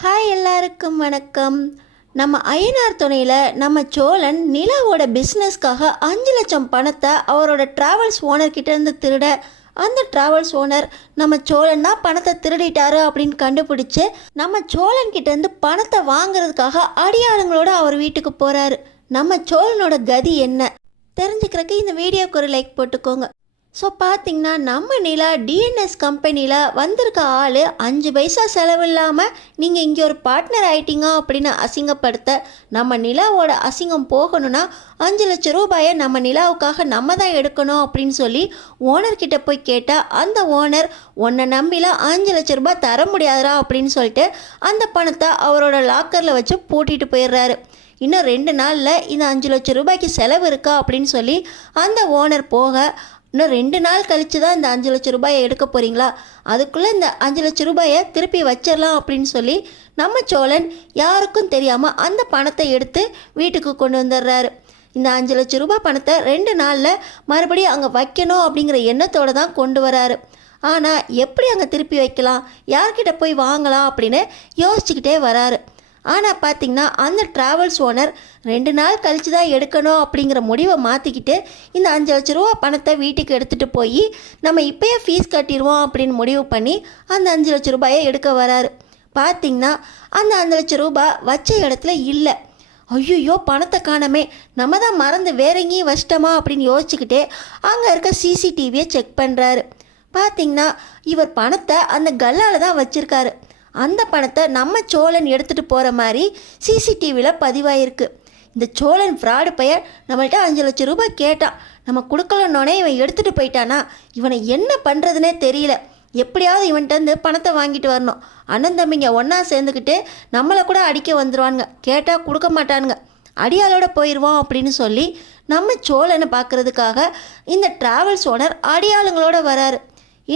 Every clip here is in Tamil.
ஹாய் எல்லாருக்கும் வணக்கம். நம்ம ஐயனார் துணையில் நம்ம சோழன் நிலாவோட பிஸ்னஸ்க்காக 5 லட்சம் பணத்தை அவரோட ட்ராவல்ஸ் ஓனர்கிட்டேருந்து திருட அந்த ட்ராவல்ஸ் ஓனர் நம்ம சோழன் தான் பணத்தை திருடிட்டாரு அப்படின்னு கண்டுபிடிச்சு நம்ம சோழன்கிட்டேருந்து பணத்தை வாங்குறதுக்காக அடியாளுங்களோட அவர் வீட்டுக்கு போகிறாரு. நம்ம சோழனோட கதி என்ன தெரிஞ்சுக்கிறதுக்கு இந்த வீடியோக்கு ஒரு லைக் போட்டுக்கோங்க. ஸோ பார்த்தீங்கன்னா நம்ம நிலா டிஎன்எஸ் கம்பெனியில் வந்திருக்க ஆள் 5 பைசா செலவு இல்லாமல் நீங்கள் இங்கே ஒரு பார்ட்னர் ஆகிட்டீங்க அப்படின்னு அசிங்கப்படுத்த நம்ம நிலாவோட அசிங்கம் போகணும்னா 5 லட்சம் ரூபாயை நம்ம நிலாவுக்காக நம்ம தான் எடுக்கணும் அப்படின்னு சொல்லி ஓனர்கிட்ட போய் கேட்டால் அந்த ஓனர் உன்னை நம்பிலாம் 5 லட்சம் ரூபாய் தர முடியாதரா அப்படின்னு சொல்லிட்டு அந்த பணத்தை அவரோட லாக்கரில் வச்சு பூட்டிட்டு போயிடுறாரு. இன்னும் 2 நாளில் இந்த 5 லட்சம் ரூபாய்க்கு செலவு இருக்கா அப்படின்னு சொல்லி அந்த ஓனர் போக இன்னும் 2 நாள் கழித்து தான் இந்த 5 லட்சம் ரூபாயை எடுக்க போகிறீங்களா, அதுக்குள்ளே இந்த 5 லட்சம் ரூபாயை திருப்பி வச்சிடலாம் அப்படின்னு சொல்லி நம்ம சோழன் யாருக்கும் தெரியாமல் அந்த பணத்தை எடுத்து வீட்டுக்கு கொண்டு வந்துடுறாரு. இந்த 5 லட்சம் ரூபாய் பணத்தை 2 நாளில் மறுபடியும் அங்கே வைக்கணும் அப்படிங்கிற எண்ணத்தோடு தான் கொண்டு வராரு. ஆனால் எப்படி அங்கே திருப்பி வைக்கலாம், யார்கிட்ட போய் வாங்கலாம் அப்படின்னு யோசிச்சுக்கிட்டே வராரு. ஆனால் பார்த்திங்கன்னா அந்த ட்ராவல்ஸ் ஓனர் 2 நாள் கழித்து தான் எடுக்கணும் அப்படிங்கிற முடிவை மாற்றிக்கிட்டு இந்த 5 லட்சம் ரூபா பணத்தை வீட்டுக்கு எடுத்துகிட்டு போய் நம்ம இப்போயே ஃபீஸ் கட்டிடுவோம் அப்படின்னு முடிவு பண்ணி அந்த 5 லட்சம் ரூபாயை எடுக்க வராரு. பார்த்திங்கன்னா அந்த 5 லட்சம் ரூபாய் வச்ச இடத்துல இல்லை. ஐயோ பணத்தை காணமே, நம்ம தான் மறந்து வேற எங்கேயும் வச்சிட்டோமா அப்படின்னு யோசிச்சுக்கிட்டே அங்கே இருக்க சிசிடிவியை செக் பண்ணுறாரு. பார்த்திங்கன்னா இவர் பணத்தை அந்த கல்லால் தான் வச்சுருக்காரு. அந்த பணத்தை நம்ம சோழன் எடுத்துகிட்டு போகிற மாதிரி சிசிடிவியில் பதிவாயிருக்கு. இந்த சோழன் ஃப்ராடு பையன் நம்மள்கிட்ட 5 லட்சம் ரூபாய் கேட்டான், நம்ம கொடுக்கலன்னொடனே இவன் எடுத்துகிட்டு போயிட்டானா, இவனை என்ன பண்ணுறதுனே தெரியல. எப்படியாவது இவன்கிட்ட பணத்தை வாங்கிட்டு வரணும். அண்ணன் தம்பிங்க ஒன்றா சேர்ந்துக்கிட்டு நம்மளை கூட அடிக்க வந்துடுவானுங்க, கேட்டால் கொடுக்க மாட்டானுங்க, அடியாளோட போயிடுவோம் அப்படின்னு சொல்லி நம்ம சோழனை பார்க்குறதுக்காக இந்த ட்ராவல்ஸ் ஓனர் அடியாளுங்களோட வராரு.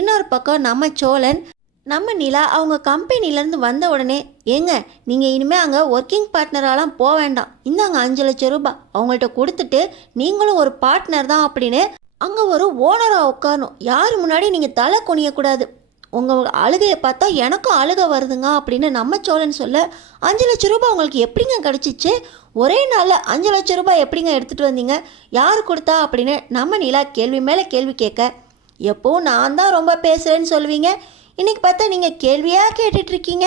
இன்னொரு பக்கம் நம்ம சோழன் நம்ம நிலா அவங்க கம்பெனிலேருந்து வந்த உடனே, ஏங்க நீங்கள் இனிமேல் அங்கே ஒர்க்கிங் பார்ட்னராலாம் போக வேண்டாம், இந்தாங்க 5 லட்சம் ரூபாய் அவங்கள்ட்ட கொடுத்துட்டு நீங்களும் ஒரு பார்ட்னர் தான் அப்படின்னு அங்கே ஒரு ஓனராக உட்காரணும். யார் முன்னாடி நீங்கள் தலை குனியக்கூடாது. உங்கள் அழுகையை பார்த்தா எனக்கும் அழுகை வருதுங்க அப்படின்னு நம்ம சோழன் சொல்ல, 5 லட்சம் ரூபாய் உங்களுக்கு எப்படிங்க கிடச்சிச்சு, ஒரே நாளில் 5 லட்சம் ரூபாய் எப்படிங்க எடுத்துகிட்டு வந்தீங்க, யார் கொடுத்தா அப்படின்னு நம்ம நிலா கேள்வி மேலே கேள்வி கேட்க, எப்போவும் நான் தான் ரொம்ப பேசுகிறேன்னு சொல்லுவீங்க, இன்றைக்கி பார்த்தா நீங்கள் கேள்வியாக கேட்டுட்ருக்கீங்க,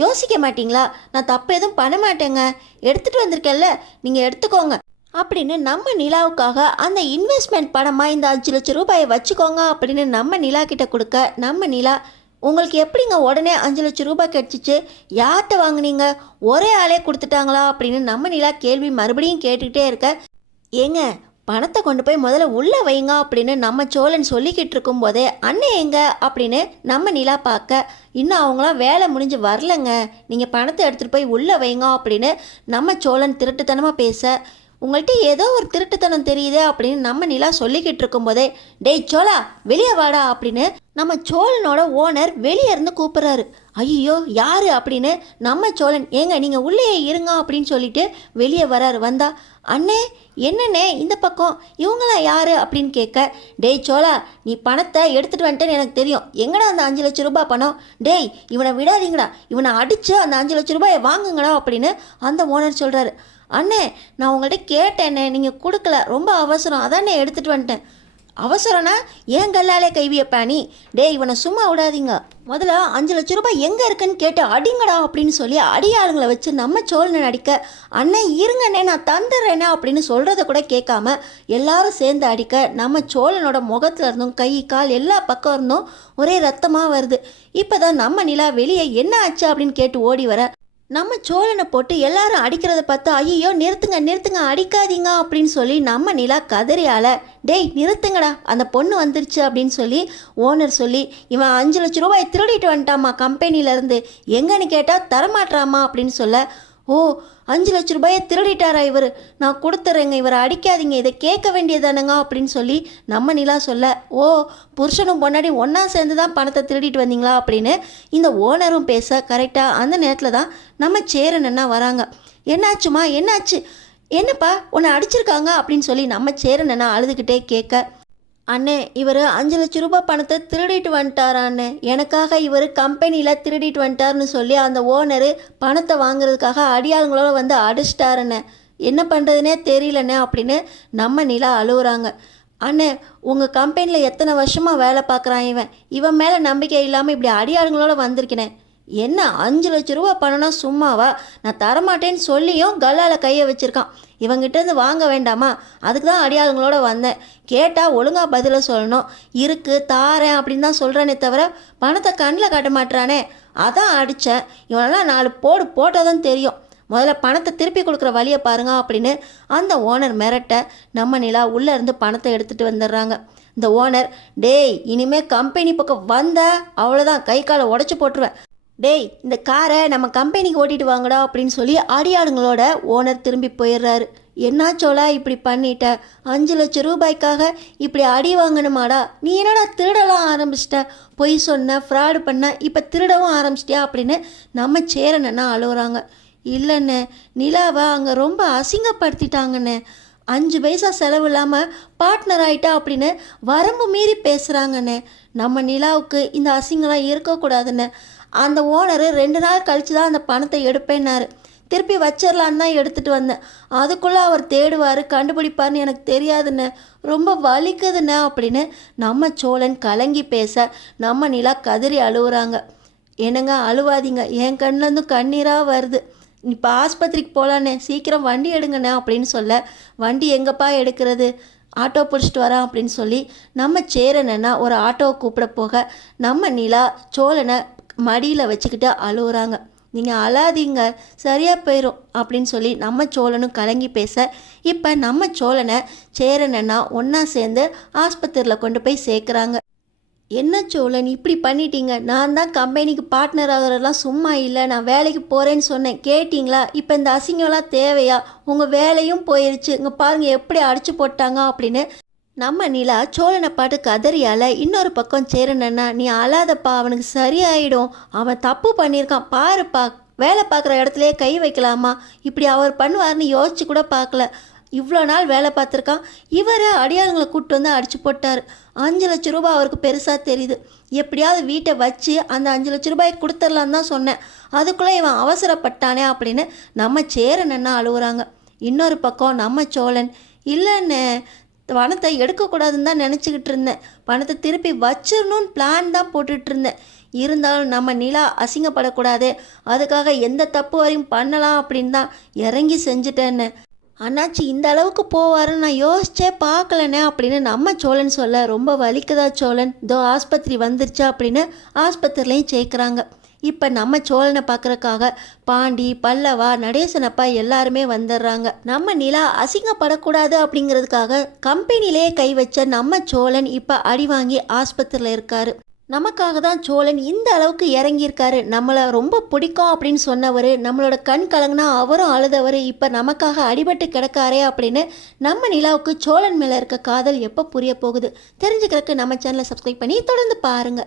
யோசிக்க மாட்டிங்களா, நான் தப்பு எதுவும் பண்ண மாட்டேங்க, எடுத்துகிட்டு வந்திருக்கேன்ல நீங்கள் எடுத்துக்கோங்க அப்படின்னு நம்ம நிலாவுக்காக அந்த இன்வெஸ்ட்மெண்ட் பணமாக இந்த 5 லட்சம் ரூபாயை வச்சுக்கோங்க அப்படின்னு நம்ம நிலா கிட்ட கொடுக்க, நம்ம நிலா உங்களுக்கு எப்படிங்க உடனே 5 லட்சம் ரூபாய் கிடச்சிச்சு, யார்கிட்ட வாங்கினீங்க, ஒரே ஆளே கொடுத்துட்டாங்களா அப்படின்னு நம்ம நிலா கேள்வி மறுபடியும் கேட்டுக்கிட்டே இருக்க, ஏங்க பணத்தை கொண்டு போய் முதல்ல உள்ளே வைங்க அப்படின்னு நம்ம சோழன் சொல்லிக்கிட்டு இருக்கும்போதே அண்ணே எங்க அப்படின்னு நம்ம நிலா பார்க்க, இன்னும் அவங்களாம் வேலை முடிஞ்சு வரலங்க, நீங்கள் பணத்தை எடுத்துகிட்டு போய் உள்ளே வைங்க அப்படின்னு நம்ம சோழன் திருட்டுத்தனமாக பேச, உங்கள்கிட்ட ஏதோ ஒரு திருட்டுத்தனம் தெரியுது அப்படின்னு நம்ம நிலா சொல்லிக்கிட்டு இருக்கும்போதே, டேய் சோழா வெளியே வாடா அப்படின்னு நம்ம சோழனோட ஓனர் வெளியே இருந்து கூப்பிட்றாரு. ஐயோ யார் அப்படின்னு நம்ம சோழன், ஏங்க நீங்கள் உள்ளே இருங்க அப்படின்னு சொல்லிட்டு வெளியே வராரு. வந்தா, அண்ணே என்னண்ணே இந்த பக்கம், இவங்களாம் யார் அப்படின்னு கேட்க, டேய் சோழா நீ பணத்தை எடுத்துகிட்டு வந்துட்டேன்னு எனக்கு தெரியும், எங்கடா அந்த 5 லட்சம் ரூபாய் பணம், டேய் இவனை விடாதீங்கடா, இவனை அடித்து அந்த 5 லட்சம் ரூபாயை வாங்குங்கடா அப்படின்னு அந்த ஓனர் சொல்கிறாரு. அண்ணே நான் உங்கள்கிட்ட கேட்டேண்ணே, நீங்கள் கொடுக்கல, ரொம்ப அவசரம், அதானே எடுத்துகிட்டு வந்துட்டேன். அவசரம்னா ஏன் கல்லாலே கைவியப்பா நீ, டே இவனை சும்மா விடாதீங்க, முதல்ல 5 லட்சம் ரூபாய் எங்கே இருக்குன்னு கேட்டு அடிங்கடா அப்படின்னு சொல்லி அடியாளுங்களை வச்சு நம்ம சோழனை அடிக்க, அண்ணே இருங்கண்ணே நான் தந்துடுறேண்ணே அப்படின்னு சொல்கிறத கூட கேட்காம எல்லாரும் சேர்ந்து அடிக்க, நம்ம சோழனோட முகத்தில் இருந்தும் கை கால் எல்லா பக்கம் இருந்தும் ஒரே ரத்தமாக வருது. இப்போ தான் நம்ம நிலா வெளியே என்ன ஆச்சு அப்படின்னு கேட்டு ஓடி வர, நம்ம சோழனை போட்டு எல்லாரும் அடிக்கிறத பார்த்து, ஐயோ நிறுத்துங்க நிறுத்துங்க அடிக்காதீங்க அப்படின்னு சொல்லி நம்ம நிலா கதறியால, டேய் நிறுத்துங்கடா அந்த பொண்ணு வந்துருச்சு அப்படின்னு சொல்லி ஓனர் சொல்லி, இவன் 5 லட்சம் ரூபாய் திருடிட்டு வந்துட்டாமா கம்பெனிலேருந்து, எங்கன்னு கேட்டால் தரமாட்டாமா அப்படின்னு சொல்ல, ஓ 5 லட்சம் ரூபாயை திருடிட்டாரா இவர், நான் கொடுத்துட்றேங்க இவரை அடிக்காதீங்க, இதை கேட்க வேண்டியதானுங்க அப்படின்னு சொல்லி நம்ம நிலா சொல்ல, ஓ புருஷனும் பொன்னாடி ஒன்றா சேர்ந்து தான் பணத்தை திருடிட்டு வந்தீங்களா அப்படின்னு இந்த ஓனரும் பேச, கரெக்டாக அந்த நேரத்தில் தான் நம்ம சேரன் அண்ணா வராங்க. என்னாச்சுமா என்னாச்சு, என்னப்பா உன்னை அடிச்சிருக்காங்க அப்படின்னு சொல்லி நம்ம சேரன் அண்ணா அழுதுகிட்டே கேட்க, அண்ணே இவர் 5 லட்சம் ரூபாய் பணத்தை திருடிட்டு வந்துட்டாரா அண்ணே, எனக்காக இவர் கம்பெனியில் திருடிட்டு வந்துட்டார்னு சொல்லி அந்த ஓனரு பணத்தை வாங்குறதுக்காக அடியாளுங்களோட வந்து அடிச்சிட்டாருண்ணே, என்ன பண்ணுறதுனே தெரியலண்ணே அப்படின்னு நம்ம நிலா அழுகுறாங்க. அண்ணே உங்கள் கம்பெனியில் எத்தனை வருஷமாக வேலை பார்க்குறான் இவன் மேலே நம்பிக்கை இல்லாமல் இப்படி அடியாளுங்களோட வந்திருக்கேனே, என்ன 5 லட்சம் ரூபா பணம்னா சும்மாவா, நான் தரமாட்டேன்னு சொல்லியும் கல்லால் கையை வச்சுருக்கான், இவங்கிட்டேருந்து வாங்க வேண்டாமா, அதுக்கு தான் அடியாளுங்களோட வந்தேன், கேட்டால் ஒழுங்காக பதிலை சொல்லணும், இருக்குது தாரேன் அப்படின்னு தான் சொல்கிறானே தவிர பணத்தை கண்ணில் காட்ட மாட்டுறானே, அதான் அடித்தேன், இவனெல்லாம் 4 போடு போட்டால் தான் தெரியும், முதல்ல பணத்தை திருப்பி கொடுக்குற வழியை பாருங்க அப்படின்னு அந்த ஓனர் மிரட்ட நம்ம நிலா உள்ளே இருந்து பணத்தை எடுத்துகிட்டு வந்துடுறாங்க. இந்த ஓனர், டேய் இனிமேல் கம்பெனி பக்கம் வந்த அவ்வளோதான், கை காலை உடச்சி போட்டுருவேன், டேய் இந்த காரை நம்ம கம்பெனிக்கு ஓட்டிட்டு வாங்கடா அப்படின்னு சொல்லி அடியாளுங்களோட ஓனர் திரும்பி போயிடுறாரு. என்னாச்சோலா இப்படி பண்ணிட்ட, 5 லட்சம் ரூபாய்க்காக இப்படி அடி வாங்கணுமாடா, நீ என்னடா திருடலாம் ஆரம்பிச்சிட்ட, பொய் சொன்ன ஃப்ராடு பண்ண, இப்போ திருடவும் ஆரம்பிச்சிட்டியா அப்படின்னு நம்ம சேரனண்ணா அழுகுறாங்க. இல்லைண்ணே நிலாவை அங்கே ரொம்ப அசிங்கப்படுத்திட்டாங்கண்ணே, 5 பைசா செலவு இல்லாமல் பார்ட்னர் ஆகிட்டா அப்படின்னு வரம்பு மீறி பேசுகிறாங்கண்ணே, நம்ம நிலாவுக்கு இந்த அசிங்கம்லாம் இருக்கக்கூடாதுண்ணே, அந்த ஓனரு 2 நாள் கழித்து தான் அந்த பணத்தை எடுப்பேன்னாரு, திருப்பி வச்சிடலான்னு தான் எடுத்துகிட்டு வந்தேன், அதுக்குள்ளே அவர் தேடுவார் கண்டுபிடிப்பார்னு எனக்கு தெரியாதுண்ணே, ரொம்ப வலிக்குதுண்ணே அப்படின்னு நம்ம சோழன் கலங்கி பேச நம்ம நிலா கதறி அழுகுறாங்க. என்னங்க அழுவாதீங்க, என் கண்ணிலேருந்து கண்ணீராக வருது, இப்போ ஆஸ்பத்திரிக்கு போகலாண்ணே, சீக்கிரம் வண்டி எடுங்கண்ணே அப்படின்னு சொல்ல, வண்டி எங்கப்பா எடுக்கிறது, ஆட்டோ பிடிச்சிட்டு வரான் அப்படின்னு சொல்லி நம்ம சேரனன்னா ஒரு ஆட்டோவை கூப்பிட போக நம்ம நிலா சோழனை மடியில் வச்சுக்கிட்டு அழுகுறாங்க. நீங்கள் அழாதீங்க சரியாக போயிடும் அப்படின்னு சொல்லி நம்ம சோழனும் கலங்கி பேச, இப்போ நம்ம சோழனை சேரனன்னா ஒன்றா சேர்ந்து ஆஸ்பத்திரியில் கொண்டு போய் சேர்க்குறாங்க. என்ன சோழன் இப்படி பண்ணிட்டீங்க, நான் தான் கம்பெனிக்கு பார்ட்னர் ஆகிறதெல்லாம் சும்மா இல்லை, நான் வேலைக்கு போகிறேன்னு சொன்னேன் கேட்டிங்களா, இப்போ இந்த அசிங்கம்லாம் தேவையா, உங்கள் வேலையும் போயிடுச்சு, இங்கே பாருங்கள் எப்படி அடிச்சு போட்டாங்க அப்படின்னு நம்ம நிலா சோழனை பாட்டு கதறியால். இன்னொரு பக்கம் சேரனண்ணா, நீ அழாதப்பா, அவனுக்கு சரியாயிடும், அவன் தப்பு பண்ணியிருக்கான் பாருப்பா, வேலை பார்க்குற இடத்துலையே கை வைக்கலாமா, இப்படி அவர் பண்ணுவார்னு யோசிச்சு கூட பார்க்கல, இவ்வளோ நாள் வேலை பார்த்துருக்கான், இவரை அடியாளுங்களை கூப்பிட்டு வந்து அடிச்சு போட்டார், 5 லட்சம் ரூபாய் அவருக்கு பெருசாக தெரியுது, எப்படியாவது வீட்டை வச்சு அந்த 5 லட்ச ரூபாயை கொடுத்துர்லான்னு தான் சொன்னேன், அதுக்குள்ளே இவன் அவசரப்பட்டானே அப்படின்னு நம்ம சேரனண்ணா அழுகுறாங்க. இன்னொரு பக்கம் நம்ம சோழன், இல்லைன்னு பணத்தை எடுக்கக்கூடாதுன்னு தான் நினச்சிக்கிட்டு இருந்தேன், பணத்தை திருப்பி வச்சிடணும்னு பிளான் தான் போட்டுட்டு இருந்தேன், இருந்தாலும் நம்ம நிலா அசிங்கப்படக்கூடாது, அதுக்காக எந்த தப்பு வரையும் பண்ணலாம் அப்படின்னு தான் இறங்கி செஞ்சுட்டேன்னு, அண்ணாச்சி இந்த அளவுக்கு போவாருன்னு நான் யோசிச்சே பார்க்கலண்ணே அப்படின்னு நம்ம சோழன் சொல்ல, ரொம்ப வலிக்குதா சோழன், இதோ ஆஸ்பத்திரி வந்துருச்சா அப்படின்னு ஆஸ்பத்திரிலையும் சேர்க்குறாங்க. இப்போ நம்ம சோழனை பார்க்குறக்காக பாண்டி பல்லவா நடேசனப்பா எல்லாருமே வந்துடுறாங்க. நம்ம நிலா அசிங்கப்படக்கூடாது அப்படிங்கிறதுக்காக கம்பெனிலே கை வச்ச நம்ம சோழன் இப்போ அடி வாங்கி ஆஸ்பத்திரியில் இருக்காரு. நமக்காக தான் சோழன் இந்த அளவுக்கு இறங்கியிருக்காரு, நம்மளை ரொம்ப பிடிக்கும் அப்படின்னு சொன்னவர், நம்மளோட கண் கலங்கினா அவரும் அழுதவர், இப்போ நமக்காக அடிபட்டு கிடக்காரே அப்படின்னு நம்ம நிலாவுக்கு சோழன் மேலே இருக்க காதல் எப்போ புரிய போகுது தெரிஞ்சுக்கிறதுக்கு நம்ம சேனலை சப்ஸ்கிரைப் பண்ணி தொடர்ந்து பாருங்கள்.